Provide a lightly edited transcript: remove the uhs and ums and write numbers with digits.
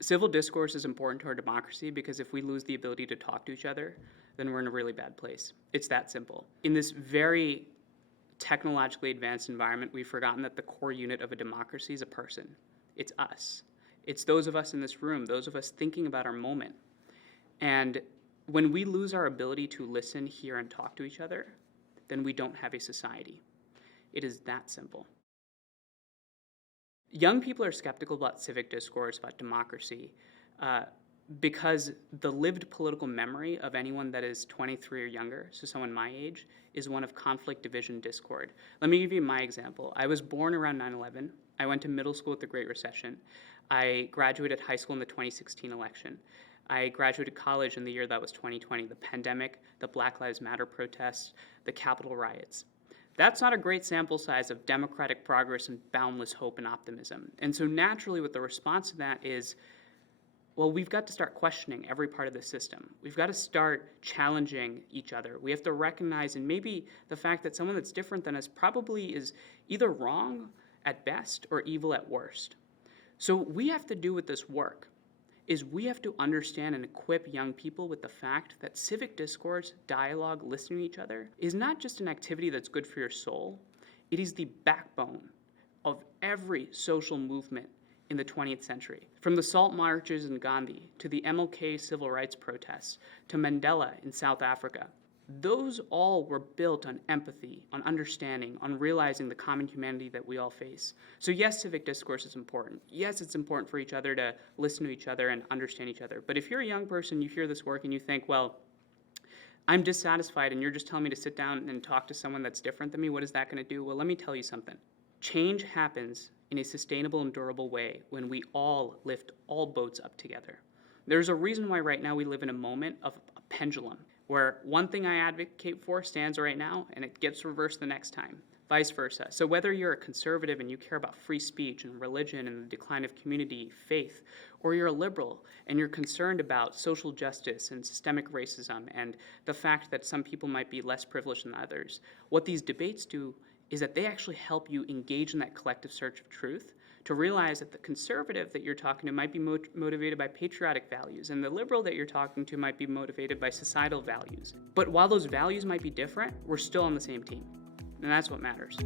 Civil discourse is important to our democracy because if we lose the ability to talk to each other, then we're in a really bad place. It's that simple. In this very technologically advanced environment, we've forgotten that the core unit of a democracy is a person. It's us. It's those of us in this room, those of us thinking about our moment. And when we lose our ability to listen, hear, and talk to each other, then we don't have a society. It is that simple. Young people are skeptical about civic discourse, about democracy, because the lived political memory of anyone that is 23 or younger, so someone my age, is one of conflict, division, discord. Let me give you my example. I was born around 9/11. I went to middle school at the Great Recession. I graduated high school in the 2016 election. I graduated college in the year that was 2020, the pandemic, the Black Lives Matter protests, the Capitol riots. That's not a great sample size of democratic progress and boundless hope and optimism. And so naturally what the response to that is, well, we've got to start questioning every part of the system. We've got to start challenging each other. We have to recognize, and maybe the fact that someone that's different than us probably is either wrong at best or evil at worst. So what we have to do with this work is we have to understand and equip young people with the fact that civic discourse, dialogue, listening to each other is not just an activity that's good for your soul, it is the backbone of every social movement in the 20th century. From the Salt Marches in Gandhi, to the MLK civil rights protests, to Mandela in South Africa, those all were built on empathy, on understanding, on realizing the common humanity that we all face. So yes, civic discourse is important. Yes, it's important for each other to listen to each other and understand each other. But if you're a young person, you hear this work and you think, well, I'm dissatisfied and you're just telling me to sit down and talk to someone that's different than me, what is that going to do? Well, let me tell you something. Change happens in a sustainable and durable way when we all lift all boats up together. There's a reason why right now we live in a moment of a pendulum, where one thing I advocate for stands right now and it gets reversed the next time, vice versa. So whether you're a conservative and you care about free speech and religion and the decline of community, faith, or you're a liberal and you're concerned about social justice and systemic racism and the fact that some people might be less privileged than others, what these debates do is that they actually help you engage in that collective search of truth, to realize that the conservative that you're talking to might be motivated by patriotic values, and the liberal that you're talking to might be motivated by societal values. But while those values might be different, we're still on the same team, and that's what matters.